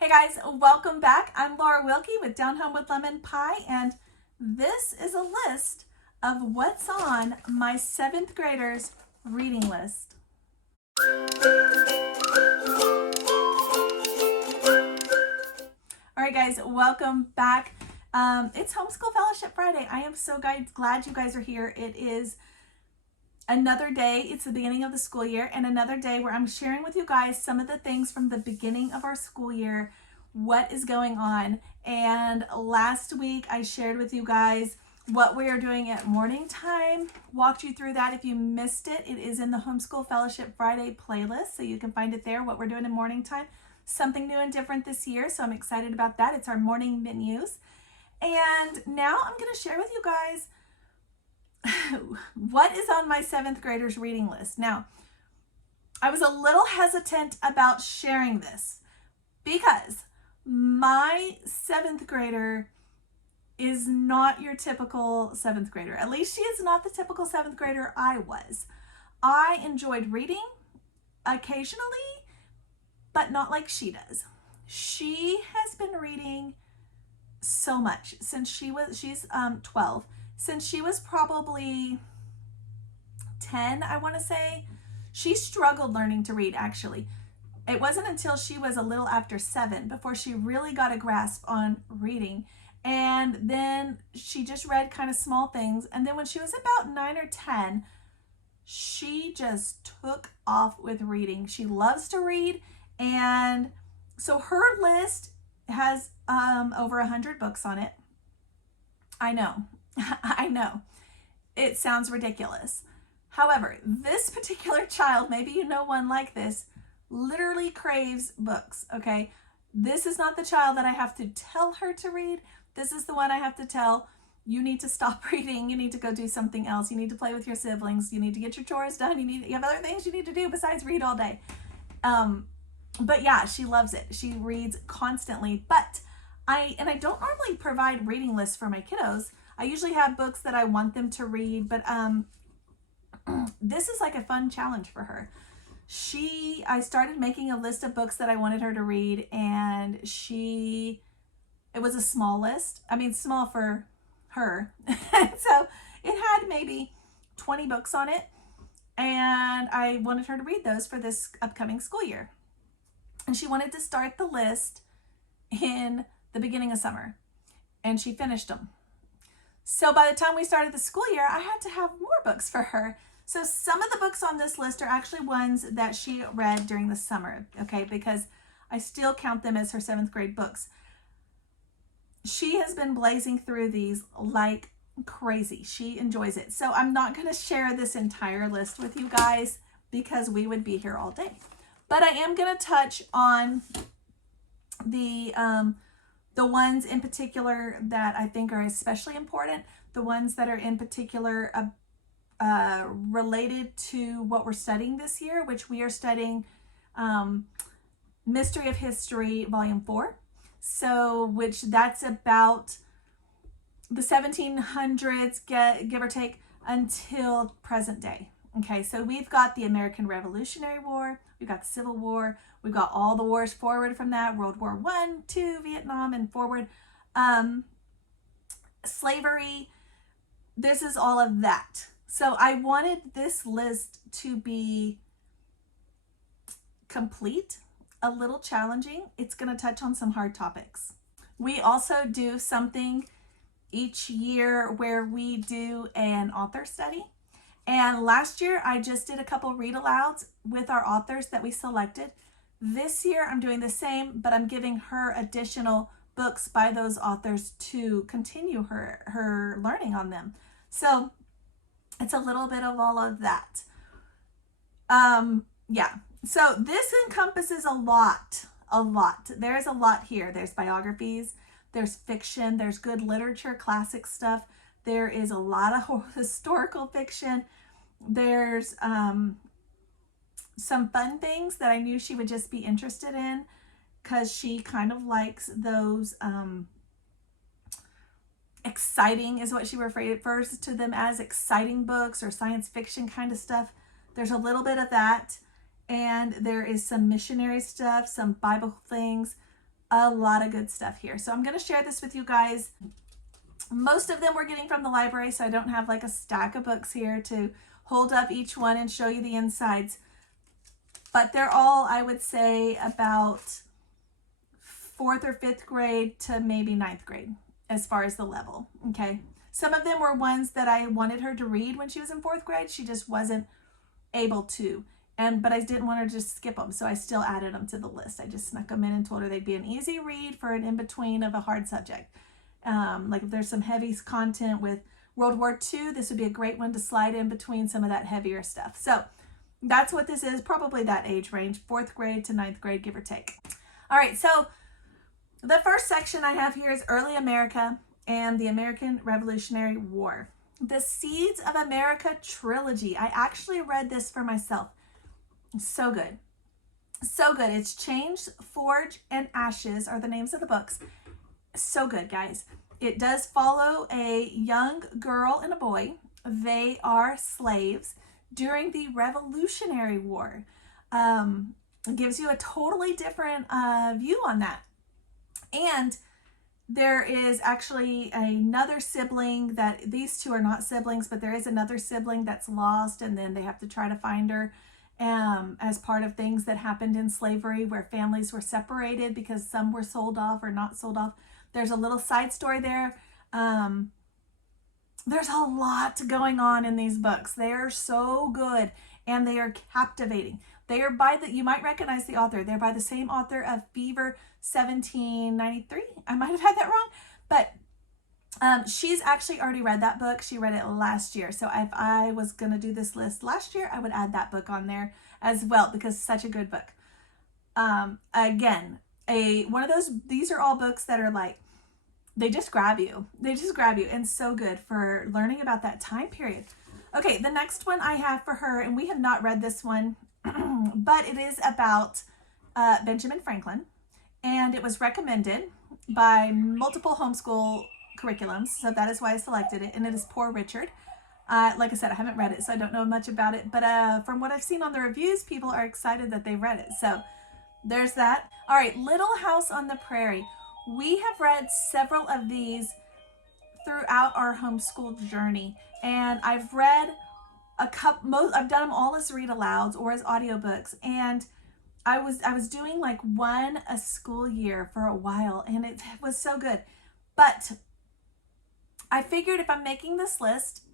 Hey guys, welcome back. I'm Laura Wilkie with Down Home with Lemon Pie, and this is a list of what's on my 7th graders reading list. All right guys, welcome back. It's Homeschool Fellowship Friday. I am so glad you guys are here. It is another day. It's the beginning of the school year, and another day where I'm sharing with you guys some of the things from the beginning of our school year, what is going on. And last week I shared with you guys what we are doing at morning time, walked you through that. If you missed it, it is in the Homeschool Fellowship Friday playlist, so you can find it there, what we're doing in morning time. Something new and different this year, so I'm excited about that. It's our morning menus. And now I'm going to share with you guys what is on my 7th graders reading list. Now, I was a little hesitant about sharing this because my 7th grader is not your typical 7th grader. At least she is not the typical 7th grader I was. I enjoyed reading occasionally, but not like she does. She has been reading so much since she's 12. Since she was probably 10, I want to say, she struggled learning to read, actually. It wasn't until she was a little after 7 before she really got a grasp on reading. And then she just read kind of small things. And then when she was about 9 or 10, she just took off with reading. She loves to read. And so her list has over 100 books on it. I know. I know. It sounds ridiculous. However, this particular child, maybe you know one like this, literally craves books, okay? This is not the child that I have to tell her to read. This is the one I have to tell, you need to stop reading. You need to go do something else. You need to play with your siblings. You need to get your chores done. You have other things you need to do besides read all day. But yeah, she loves it. She reads constantly. But I don't normally provide reading lists for my kiddos. I usually have books that I want them to read, but this is like a fun challenge for her. I started making a list of books that I wanted her to read, and it was a small list. I mean, small for her. So it had maybe 20 books on it, and I wanted her to read those for this upcoming school year. And she wanted to start the list in the beginning of summer, and she finished them. So by the time we started the school year, I had to have more books for her. So some of the books on this list are actually ones that she read during the summer, okay, because I still count them as her 7th grade books. She has been blazing through these like crazy. She enjoys it. So I'm not going to share this entire list with you guys because we would be here all day. But I am going to touch on the ones in particular that I think are especially important, the ones that are in particular related to what we're studying this year, which we are studying Mystery of History, Volume 4. So, which that's about the 1700s, give or take, until present day. Okay, so we've got the American Revolutionary War, we've got the Civil War, we've got all the wars forward from that, World War I, II, Vietnam, and forward. Slavery, this is all of that. So I wanted this list to be complete, a little challenging. It's going to touch on some hard topics. We also do something each year where we do an author study. And last year I just did a couple read alouds with our authors that we selected. This year I'm doing the same, but I'm giving her additional books by those authors to continue her learning on them. So it's a little bit of all of that. Yeah, so this encompasses a lot. There's a lot here. There's biographies, there's fiction, there's good literature, classic stuff. There is a lot of historical fiction. There's some fun things that I knew she would just be interested in because she kind of likes those exciting, is what she refers to them as, exciting books or science fiction kind of stuff. There's a little bit of that. And there is some missionary stuff, some Bible things. a lot of good stuff here. So I'm going to share this with you guys. Most of them we're getting from the library, so I don't have like a stack of books here to hold up each one and show you the insides. But they're all, I would say, about 4th or 5th grade to maybe 9th grade as far as the level, okay? Some of them were ones that I wanted her to read when she was in 4th grade. She just wasn't able to. But I didn't want her to just skip them, so I still added them to the list. I just snuck them in and told her they'd be an easy read for an in-between of a hard subject. Like if there's some heavy content with World War II, this would be a great one to slide in between some of that heavier stuff. So that's what this is, probably that age range, 4th grade to 9th grade, give or take. All right, so the first section I have here is Early America and the American Revolutionary War. The Seeds of America trilogy. I actually read this for myself. So good. So good. It's Change, Forge, and Ashes are the names of the books. So good, guys. It does follow a young girl and a boy. They are slaves during the Revolutionary War. It gives you a totally different view on that. And there is actually another sibling that, these two are not siblings, but there is another sibling that's lost, and then they have to try to find her as part of things that happened in slavery where families were separated because some were sold off or not sold off. There's a little side story there. There's a lot going on in these books. They are so good and they are captivating. They are by you might recognize the author. They're by the same author of Fever 1793. I might have had that wrong, but she's actually already read that book. She read it last year. So if I was going to do this list last year, I would add that book on there as well because it's such a good book. Again, one of those, these are all books that are like, they just grab you. They just grab you, and so good for learning about that time period. Okay, the next one I have for her, and we have not read this one, but it is about Benjamin Franklin, and it was recommended by multiple homeschool curriculums, so that is why I selected it, and it is Poor Richard. Like I said, I haven't read it, so I don't know much about it, but from what I've seen on the reviews, people are excited that they read it, so there's that. All right, Little House on the Prairie. We have read several of these throughout our homeschool journey, and I've read a couple. I've done them all as read alouds or as audiobooks, and I was doing like one a school year for a while, and it was so good. But I figured if I'm making this list,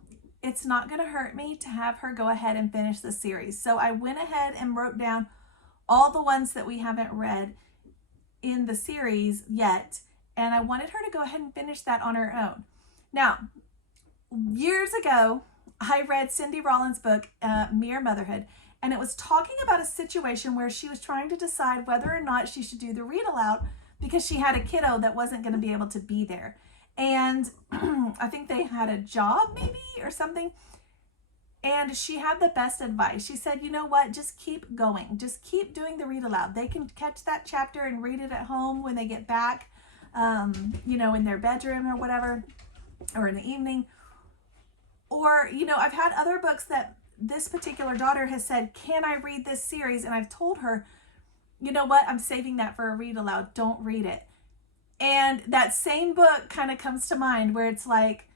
it's not going to hurt me to have her go ahead and finish the series. So I went ahead and wrote down all the ones that we haven't read in the series yet, and I wanted her to go ahead and finish that on her own. Now, years ago, I read Cindy Rollins' book, Mere Motherhood, and it was talking about a situation where she was trying to decide whether or not she should do the read aloud because she had a kiddo that wasn't going to be able to be there. And I think they had a job maybe or something. And she had the best advice. She said, you know what, just keep going. Just keep doing the read aloud. They can catch that chapter and read it at home when they get back, you know, in their bedroom or whatever, or in the evening. Or, you know, I've had other books that this particular daughter has said, can I read this series? And I've told her, you know what, I'm saving that for a read aloud. Don't read it. And that same book kind of comes to mind where it's like,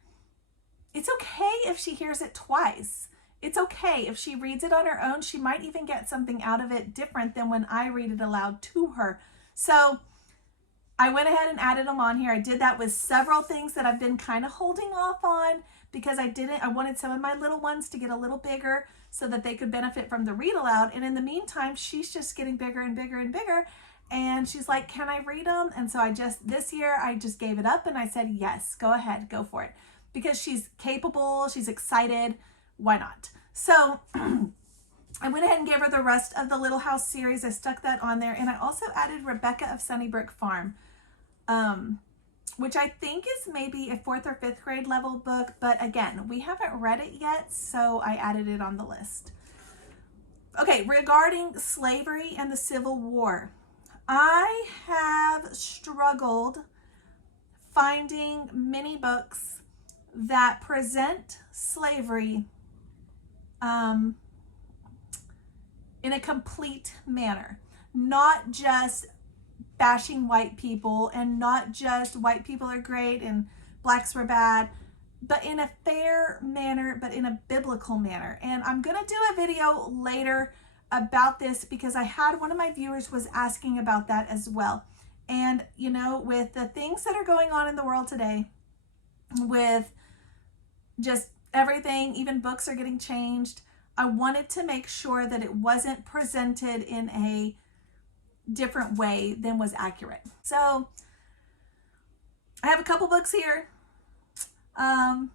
it's okay if she hears it twice. It's okay if she reads it on her own. She might even get something out of it different than when I read it aloud to her. So I went ahead and added them on here. I did that with several things that I've been kind of holding off on because I wanted some of my little ones to get a little bigger so that they could benefit from the read aloud. And in the meantime, she's just getting bigger and bigger and bigger. And she's like, can I read them? And so this year, I just gave it up and I said, yes, go ahead, go for it. Because she's capable, she's excited, why not? So I went ahead and gave her the rest of the Little House series. I stuck that on there. And I also added Rebecca of Sunnybrook Farm, which I think is maybe a 4th or 5th grade level book. But again, we haven't read it yet, so I added it on the list. Okay, regarding slavery and the Civil War, I have struggled finding many books that present slavery in a complete manner, not just bashing white people, and not just white people are great and blacks were bad, but in a fair manner, but in a biblical manner. And I'm gonna do a video later about this because I had one of my viewers was asking about that as well. And you know, with the things that are going on in the world today, with just everything, even books are getting changed, I wanted to make sure that it wasn't presented in a different way than was accurate. So I have a couple books here. I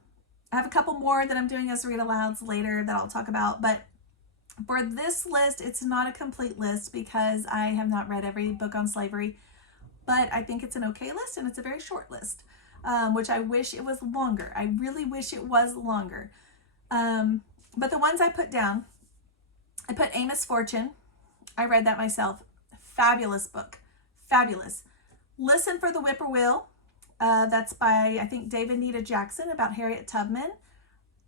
have a couple more that I'm doing as read alouds later that I'll talk about, but for this list, it's not a complete list because I have not read every book on slavery, but I think it's an okay list, and it's a very short list, which I wish it was longer. I really wish it was longer. But the ones I put down, I put Amos Fortune. I read that myself. Fabulous book. Fabulous. Listen for the Whippoorwill. That's by, I think, David Nita Jackson, about Harriet Tubman.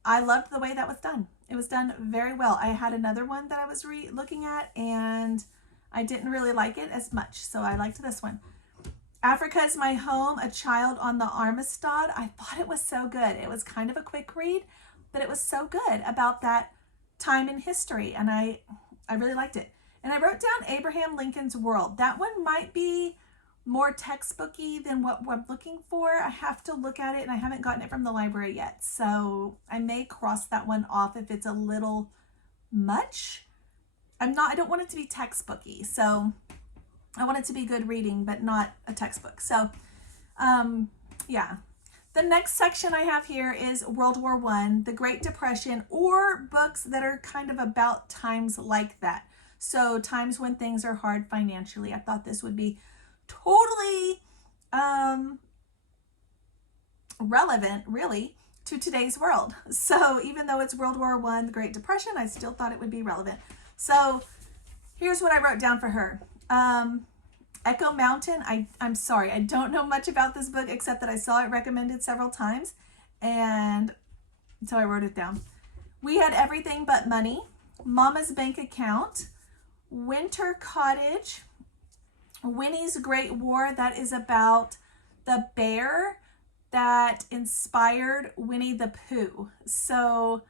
I loved the way that was done. It was done very well. I had another one that I was looking at, and I didn't really like it as much, so I liked this one. Africa is My Home, A Child on the Armistad. I thought it was so good. It was kind of a quick read, but it was so good about that time in history, and I really liked it. And I wrote down Abraham Lincoln's World. That one might be more textbooky than what I'm looking for. I have to look at it, and I haven't gotten it from the library yet, so I may cross that one off if it's a little much. I don't want it to be textbooky, so I want it to be good reading, but not a textbook. So yeah. The next section I have here is World War I, the Great Depression, or books that are kind of about times like that. So times when things are hard financially. I thought this would be totally relevant, really, to today's world. So even though it's World War I, the Great Depression, I still thought it would be relevant. So here's what I wrote down for her. Echo Mountain. I'm sorry, I don't know much about this book except that I saw it recommended several times, and so I wrote it down. We Had Everything But Money, Mama's Bank Account, Winter Cottage, Winnie's Great War. That is about the bear that inspired Winnie the Pooh. So,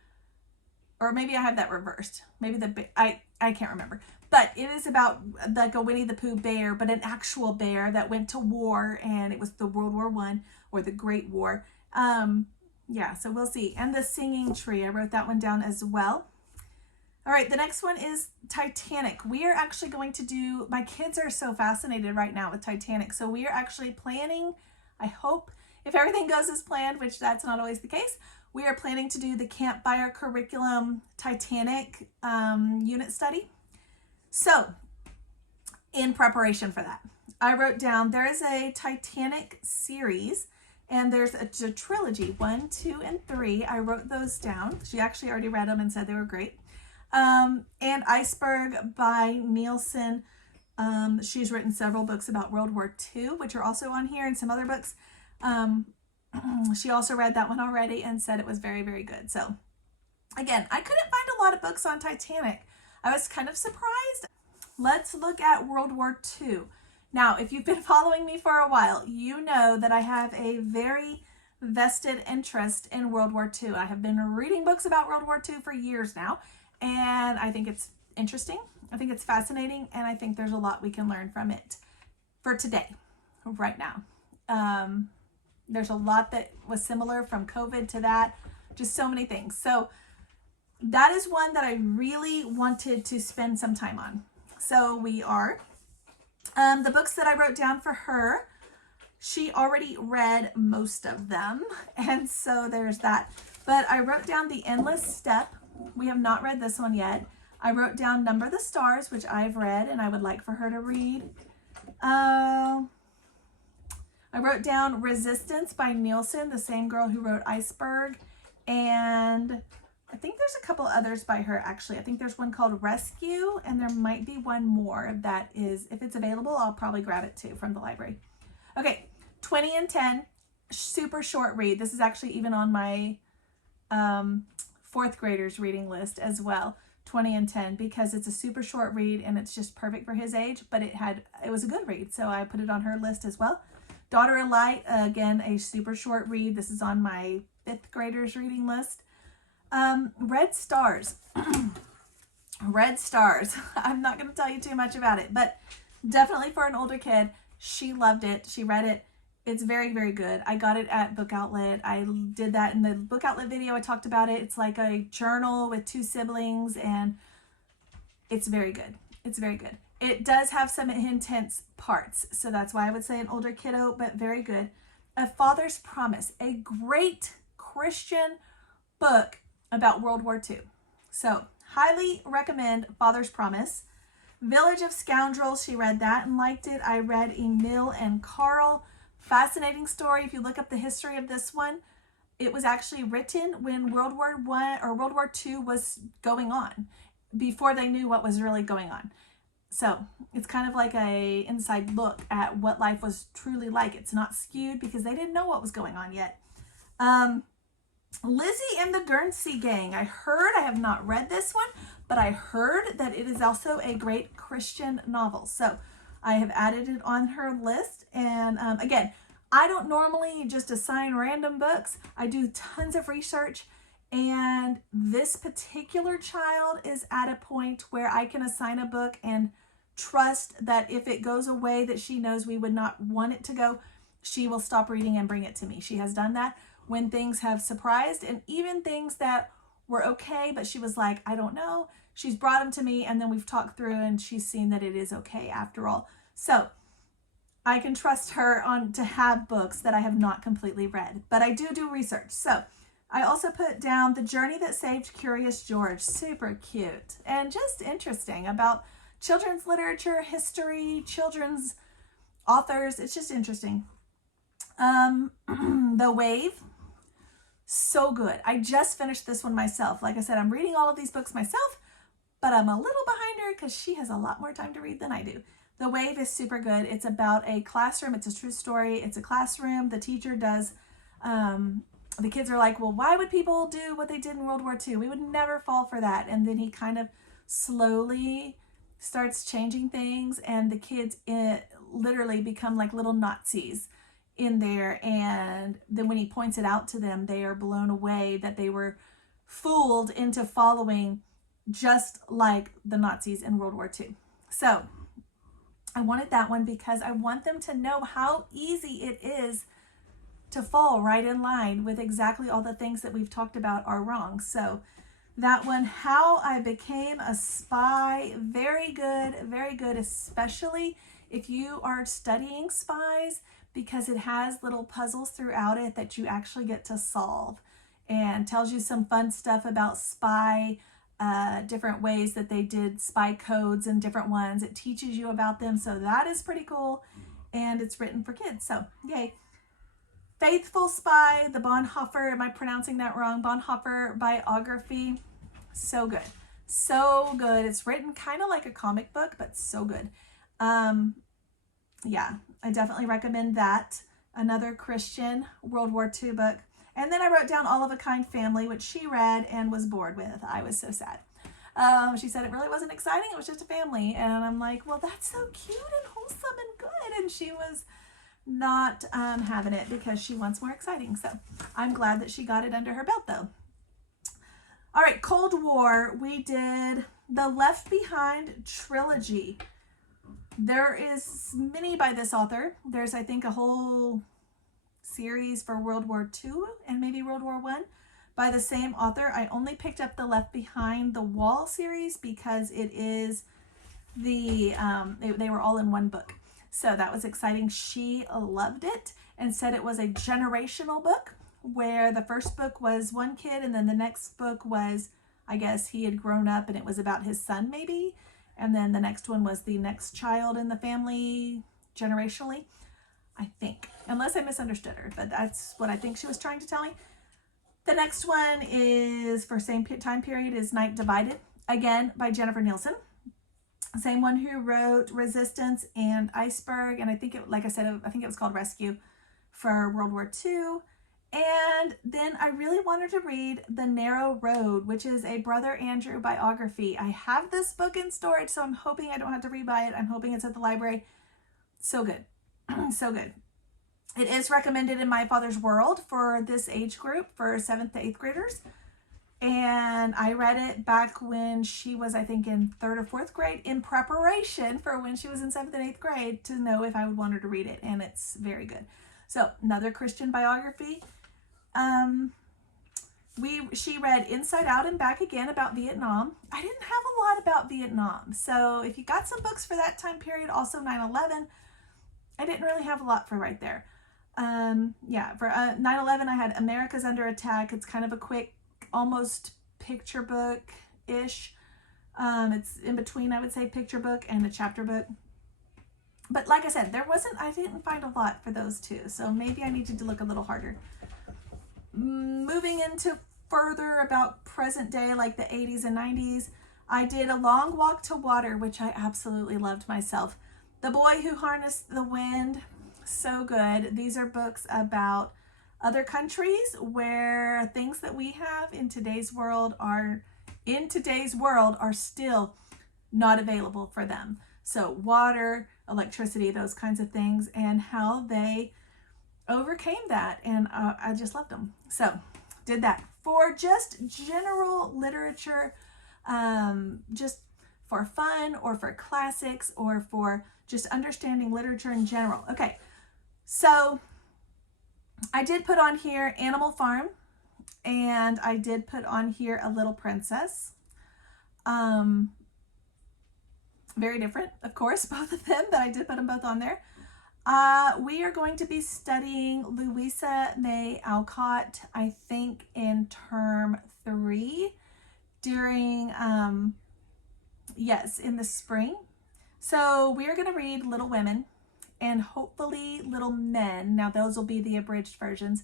or maybe I have that reversed. Maybe I can't remember. But it is about like a Winnie the Pooh bear, but an actual bear that went to war, and it was the World War I, or the Great War. Yeah, so we'll see. And The Singing Tree, I wrote that one down as well. All right, the next one is Titanic. We are actually going to do, my kids are so fascinated right now with Titanic, so we are actually planning, I hope, if everything goes as planned, which that's not always the case, we are planning to do the Campfire Curriculum Titanic unit study. So, in preparation for that, I wrote down, there is a Titanic series, and there's a trilogy, 1, 2, and 3. I wrote those down. She actually already read them and said they were great. And Iceberg by Nielsen. She's written several books about World War II, which are also on here, and some other books. She also read that one already and said it was very, very good. So, again, I couldn't find a lot of books on Titanic. I was kind of surprised. Let's look at World War II. Now, if you've been following me for a while, you know that I have a very vested interest in World War II. I have been reading books about World War II for years now, and I think it's interesting. I think it's fascinating, and I think there's a lot we can learn from it for today, right now. There's a lot that was similar from COVID to that, just so many things. So that is one that I really wanted to spend some time on. So we are. The books that I wrote down for her, she already read most of them, and so there's that. But I wrote down The Endless Step. We have not read this one yet. I wrote down Number the Stars, which I've read and I would like for her to read. I wrote down Resistance by Nielsen, the same girl who wrote Iceberg. And I think there's a couple others by her, actually. I think there's one called Rescue, and there might be one more that is, if it's available, I'll probably grab it too from the library. Okay, 20 and 10, super short read. This is actually even on my fourth graders reading list as well. 20 and 10, because it's a super short read and it's just perfect for his age, but it was a good read, so I put it on her list as well. Daughter of Light, again, a super short read. This is on my 5th graders reading list. Red Stars. Red Stars. I'm not going to tell you too much about it, but definitely for an older kid. She loved it. She read it. It's very, very good. I got it at Book Outlet. I did that in the Book Outlet video. I talked about it. It's like a journal with 2 siblings, and it's very good. It's very good. It does have some intense parts, so that's why I would say an older kiddo, but very good. A Father's Promise, a great Christian book about World War II. So highly recommend Father's Promise. Village of Scoundrels, she read that and liked it. I read Emil and Carl. Fascinating story. If you look up the history of this one, it was actually written when World War II was going on, before they knew what was really going on. So it's kind of like a inside look at what life was truly like. It's not skewed because they didn't know what was going on yet. Lizzie and the Guernsey Gang. I have not read this one, but I heard that it is also a great Christian novel. So I have added it on her list. And again, I don't normally just assign random books. I do tons of research. And this particular child is at a point where I can assign a book and trust that if it goes away that she knows we would not want it to go, she will stop reading and bring it to me. She has done that when things have surprised, and even things that were okay, but she was like, I don't know. She's brought them to me, and then we've talked through and she's seen that it is okay after all. So I can trust her to have books that I have not completely read, but I do research. So I also put down The Journey That Saved Curious George. Super cute and just interesting about children's literature, history, children's authors. It's just interesting. The Wave. So good. I just finished this one myself. Like I said, I'm reading all of these books myself, but I'm a little behind her because she has a lot more time to read than I do. The Wave is super good. It's about a classroom. It's a true story. It's a classroom. The teacher does, the kids are like, well, why would people do what they did in World War II? We would never fall for that. And then he kind of slowly starts changing things, and the kids literally become like little Nazis in there. And then when he points it out to them, they are blown away that they were fooled into following just like the Nazis in World War II. So I wanted that one because I want them to know how easy it is to fall right in line with exactly all the things that we've talked about are wrong. So that one, How I Became a Spy, very good, especially if you are studying spies, because it has little puzzles throughout it that you actually get to solve, and tells you some fun stuff about spy, different ways that they did spy codes and different ones. It teaches you about them, so that is pretty cool, and it's written for kids, so yay. Faithful Spy, the Bonhoeffer, am I pronouncing that wrong? Bonhoeffer biography. So good. So good. It's written kind of like a comic book, but so good. Yeah, I definitely recommend that. Another Christian World War II book. And then I wrote down All of a Kind Family, which she read and was bored with. I was so sad. She said it really wasn't exciting. It was just a family. And I'm like, well, that's so cute and wholesome and good. And she was not having it because she wants more exciting. So I'm glad that she got it under her belt though. All right, Cold War. We did the Left Behind trilogy. There is many by this author. There's, I think, a whole series for World War II and maybe World War I by the same author. I only picked up the Left Behind the Wall series because it is they were all in one book. So that was exciting. She loved it and said it was a generational book, where the first book was one kid and then the next book was, I guess he had grown up and it was about his son maybe. And then the next one was the next child in the family generationally, I think. Unless I misunderstood her, but that's what I think she was trying to tell me. The next one is, for same time period, is Night Divided, again by Jennifer Nielsen. Same one who wrote Resistance and Iceberg, and I think it, like I said, I think it was called Rescue for World War II. And then I really wanted to read The Narrow Road, which is a Brother Andrew biography. I have this book in storage, so I'm hoping I don't have to rebuy it. I'm hoping it's at the library. So good. So good. It is recommended in My Father's World for this age group, for 7th to 8th graders. And I read it back when she was, I think, in 3rd or 4th grade, in preparation for when she was in 7th and 8th grade, to know if I would want her to read it. And it's very good. So another Christian biography. She read Inside Out and Back Again about Vietnam. I didn't have a lot about Vietnam. So if you got some books for that time period, also 9/11, I didn't really have a lot for right there. Yeah, for 9/11, I had America's Under Attack. It's kind of a quick, almost picture book-ish. It's in between, I would say, picture book and a chapter book. But like I said, I didn't find a lot for those two. So maybe I needed to look a little harder. Moving into further about present day, like the 80s and 90s, I did A Long Walk to Water, which I absolutely loved myself. The Boy Who Harnessed the Wind, so good. These are books about other countries where things that we have in today's world are still not available for them. So water, electricity, those kinds of things, and how they overcame that. And I just loved them. So did that. For just general literature, just for fun or for classics or for just understanding literature in general. Okay, so I did put on here Animal Farm, and I did put on here A Little Princess. Very different, of course, both of them, but I did put them both on there. We are going to be studying Louisa May Alcott, I think in term 3 during, in the spring. So we are going to read Little Women and hopefully Little Men. Now those will be the abridged versions.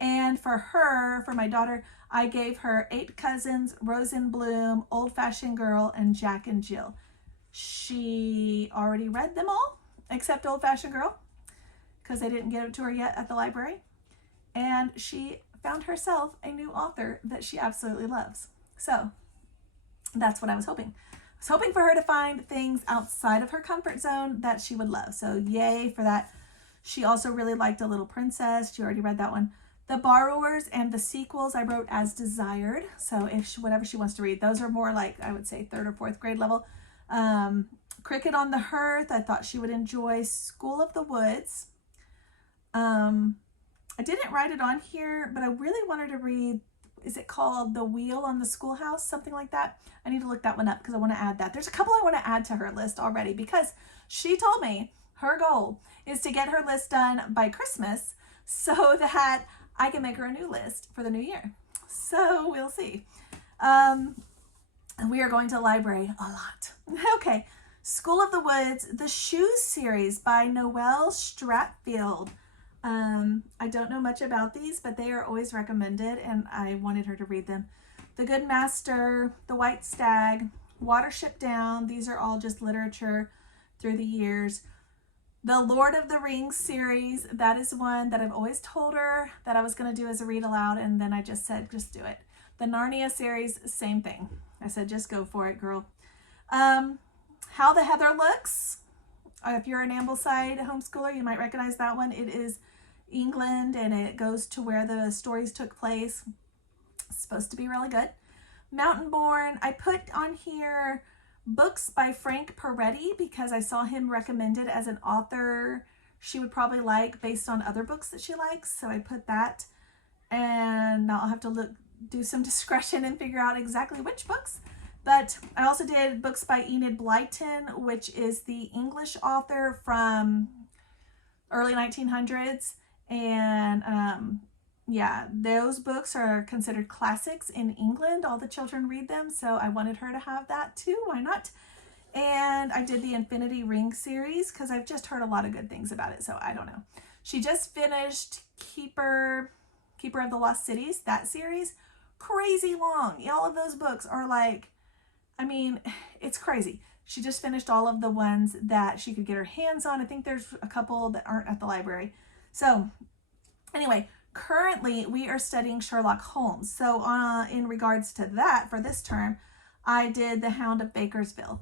And for my daughter, I gave her 8 Cousins, Rose in Bloom, Old Fashioned Girl, and Jack and Jill. She already read them all, except Old Fashioned Girl, because I didn't give it to her yet at the library. And she found herself a new author that she absolutely loves. So that's what I was hoping. I was hoping for her to find things outside of her comfort zone that she would love. So yay for that. She also really liked A Little Princess. She already read that one. The Borrowers and the sequels I wrote as desired. So whatever she wants to read, those are more like, I would say, 3rd or 4th grade level. Cricket on the Hearth, I thought she would enjoy. School of the Woods. I didn't write it on here, but I really wanted to read, is it called The Wheel on the Schoolhouse? Something like that. I need to look that one up because I want to add that. There's a couple I want to add to her list already because she told me her goal is to get her list done by Christmas so that I can make her a new list for the new year. So we'll see. We are going to the library a lot. Okay. School of the Woods, the Shoes series by Noelle Stratfield. I don't know much about these, but they are always recommended, and I wanted her to read them. The Good Master, The White Stag, Watership Down. These are all just literature through the years. The Lord of the Rings series, that is one that I've always told her that I was going to do as a read aloud, and then I just said, just do it. The Narnia series, same thing. I said, just go for it, girl. How the Heather Looks. If you're an Ambleside homeschooler, you might recognize that one. It is England, and it goes to where the stories took place. It's supposed to be really good. Mountain Born. I put on here books by Frank Peretti because I saw him recommended as an author she would probably like based on other books that she likes. So I put that, and now I'll have to do some discretion and figure out exactly which books. But I also did books by Enid Blyton, which is the English author from early 1900s. And yeah, those books are considered classics in England. All the children read them. So I wanted her to have that too. Why not? And I did the Infinity Ring series because I've just heard a lot of good things about it. So I don't know. She just finished Keeper of the Lost Cities, that series. Crazy long. All of those books are like, I mean, it's crazy. She just finished all of the ones that she could get her hands on. I think there's a couple that aren't at the library. So anyway, currently we are studying Sherlock Holmes. So in regards to that, for this term, I did The Hound of Bakersville.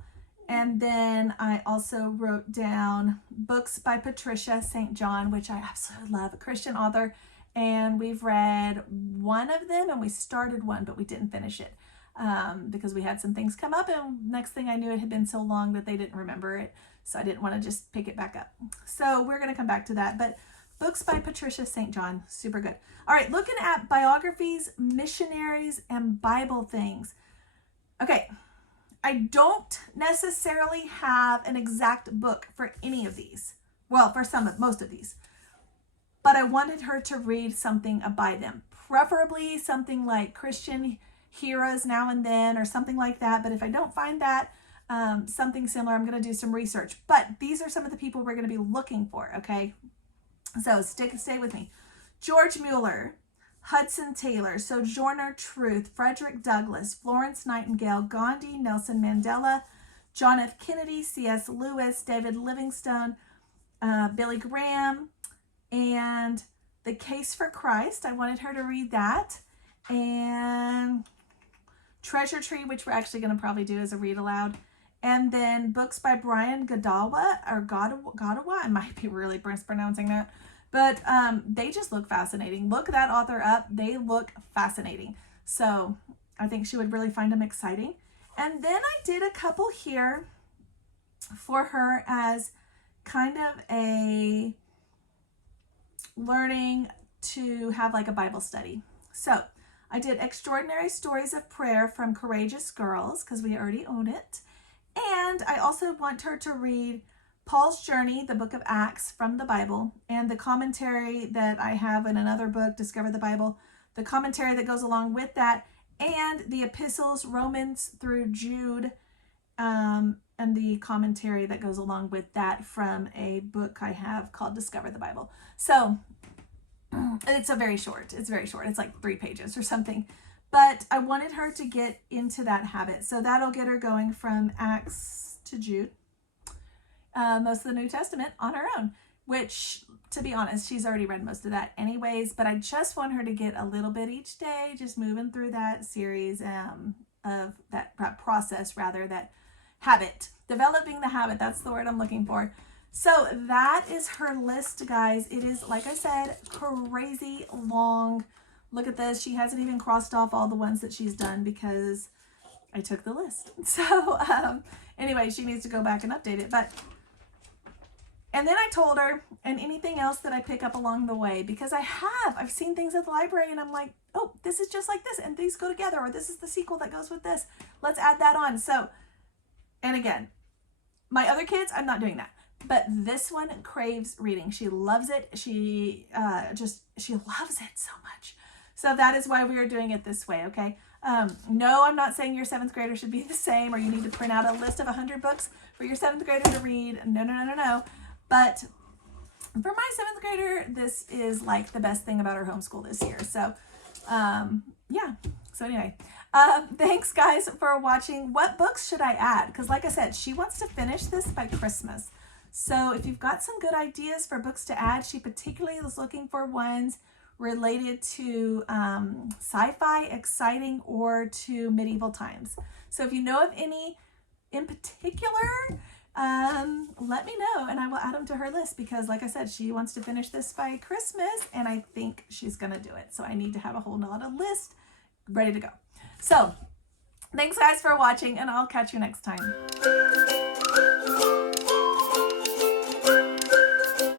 And then I also wrote down books by Patricia St. John, which I absolutely love, a Christian author. And we've read one of them, and we started one, but we didn't finish it because we had some things come up. And next thing I knew, it had been so long that they didn't remember it. So I didn't want to just pick it back up. So we're going to come back to that. But books by Patricia St. John, super good. All right, looking at biographies, missionaries, and Bible things. Okay. I don't necessarily have an exact book for any of these. Well, for most of these. But I wanted her to read something by them. Preferably something like Christian Heroes Now and Then or something like that. But if I don't find that, something similar, I'm going to do some research. But these are some of the people we're going to be looking for, okay? So stay with me. George Mueller, Hudson Taylor, Sojourner Truth, Frederick Douglass, Florence Nightingale, Gandhi, Nelson Mandela, John F. Kennedy, C.S. Lewis, David Livingstone, Billy Graham, and The Case for Christ. I wanted her to read that. And Treasure Tree, which we're actually going to probably do as a read aloud. And then books by Brian Godawa, or Godawa. I might be really mispronouncing that. But they just look fascinating. Look that author up. They look fascinating. So I think she would really find them exciting. And then I did a couple here for her as kind of a learning to have like a Bible study. So I did Extraordinary Stories of Prayer from Courageous Girls, because we already own it. And I also want her to read Paul's Journey, the book of Acts from the Bible, and the commentary that I have in another book, Discover the Bible, the commentary that goes along with that, and the epistles, Romans through Jude, and the commentary that goes along with that from a book I have called Discover the Bible. So it's very short. It's like 3 pages or something. But I wanted her to get into that habit. So that'll get her going from Acts to Jude. Most of the New Testament on her own, which, to be honest, she's already read most of that anyways, but I just want her to get a little bit each day, just moving through that series of that process, that habit, developing the habit. That's the word I'm looking for. So that is her list, guys. It is, like I said, crazy long. Look at this. She hasn't even crossed off all the ones that she's done because I took the list. So anyway, she needs to go back and update it. And then I told her, and anything else that I pick up along the way, because I've seen things at the library and I'm like, oh, this is just like this and these go together, or this is the sequel that goes with this. Let's add that on. So, and again, my other kids, I'm not doing that. But this one craves reading. She loves it. She loves it so much. So that is why we are doing it this way, okay? No, I'm not saying your 7th grader should be the same, or you need to print out a list of 100 books for your 7th grader to read. No. But for my 7th grader, this is like the best thing about our homeschool this year. So, yeah. So anyway, thanks guys for watching. What books should I add? Because like I said, she wants to finish this by Christmas. So if you've got some good ideas for books to add, she particularly is looking for ones related to sci-fi, exciting, or to medieval times. So if you know of any in particular, let me know and I will add them to her list, because like I said, she wants to finish this by Christmas and I think she's gonna do it. So I need to have a whole lot of list ready to go. So thanks guys for watching, and I'll catch you next time.